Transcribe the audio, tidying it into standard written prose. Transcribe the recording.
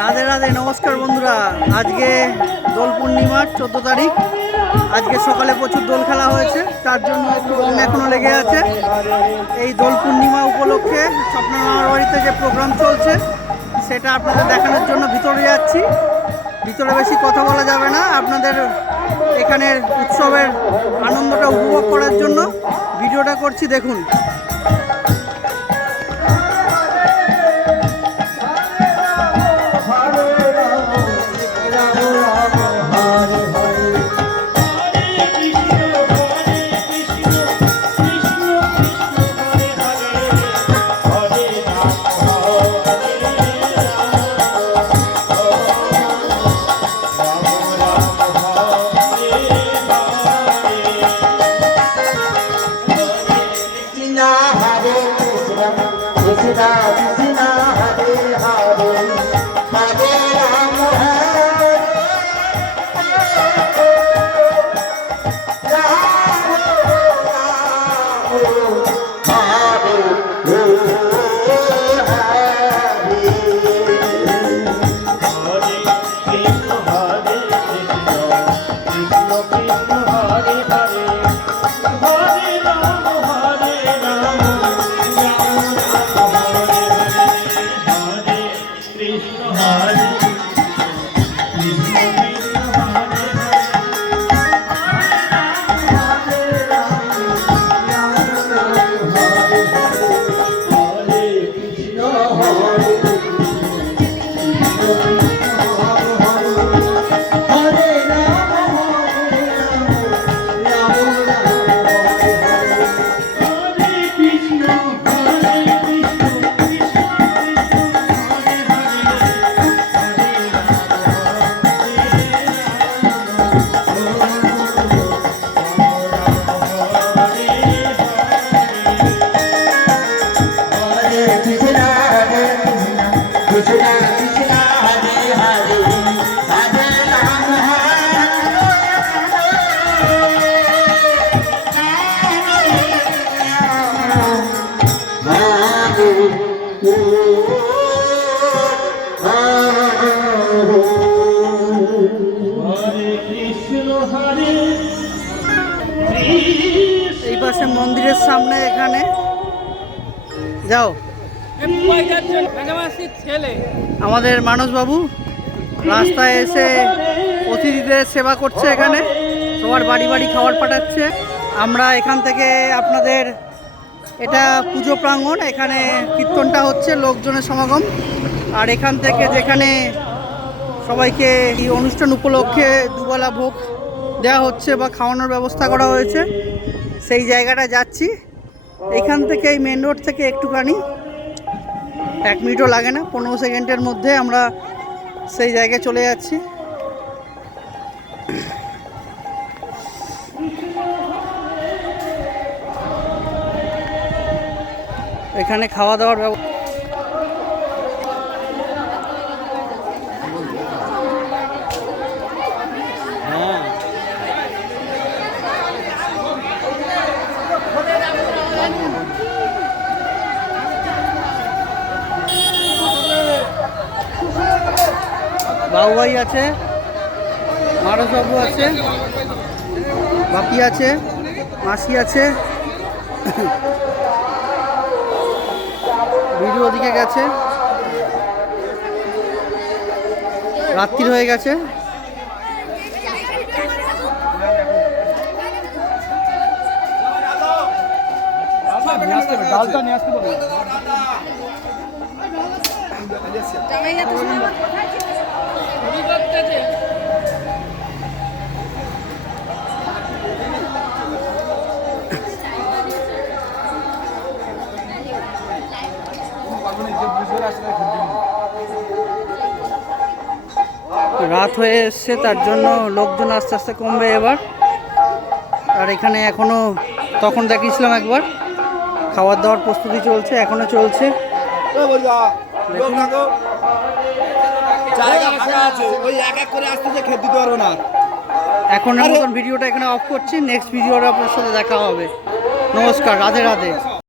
রাধে রাধে, নমস্কার বন্ধুরা। আজকে দোল পূর্ণিমার 14 তারিখ। আজকে সকালে প্রচুর দোল খেলা হয়েছে, তার জন্য একটু রং এখনো লেগে আছে। এই দোল পূর্ণিমা উপলক্ষে স্বপ্না মামার বাড়িতে যে প্রোগ্রাম চলছে সেটা আপনাদের দেখানোর জন্য ভিতরে যাচ্ছি। ভিতরে বেশি কথা বলা যাবে না, আপনাদের এখানের উৎসবের আনন্দটা উপভোগ করার জন্য ভিডিওটা করছি, দেখুন। এই পাশে মন্দিরের সামনে এখানে যাও আমাদের মানসবাবু রাস্তায় এসে অতিথিদের সেবা করছে, এখানে সবার বাড়ি বাড়ি খাবার পাঠাচ্ছে। আমরা এখান থেকে আপনাদের, এটা পুজো প্রাঙ্গণ, এখানে কীর্তনটা হচ্ছে, লোকজনের সমাগম। আর এখান থেকে যেখানে সবাইকে এই অনুষ্ঠান উপলক্ষে দুবেলা ভোগ দেওয়া হচ্ছে বা খাওয়ানোর ব্যবস্থা করা হয়েছে, সেই জায়গাটা যাচ্ছি। এখান থেকে এই মেন রোড থেকে একটুখানি 1 মিনিটও লাগে না, 15 সেকেন্ডের মধ্যে আমরা সেই জায়গায় চলে যাচ্ছি। এখানে খাওয়া দাওয়ার ব্যবস্থা, বাবুভাই আছে, মানসবাবু আছে, বাপি আছে, মাসি আছে, ভিডিও ওদিকে গেছে, রাত্রি হয়ে গেছে। ডালটা নিয়ে আসতে পারবো। রাত হয়ে এসছে, তার জন্য লোকজন আস্তে আস্তে কমবে এবার। আর এখানে এখনো, তখন দেখিয়েছিলাম একবার, খাবার দাওয়ার প্রস্তুতি চলছে, এখনো চলছে। এখন মতন ভিডিওটা এখানে অফ করছি, নেক্সট ভিডিওটা আপনার সাথে দেখা হবে। নমস্কার, রাধে রাধে।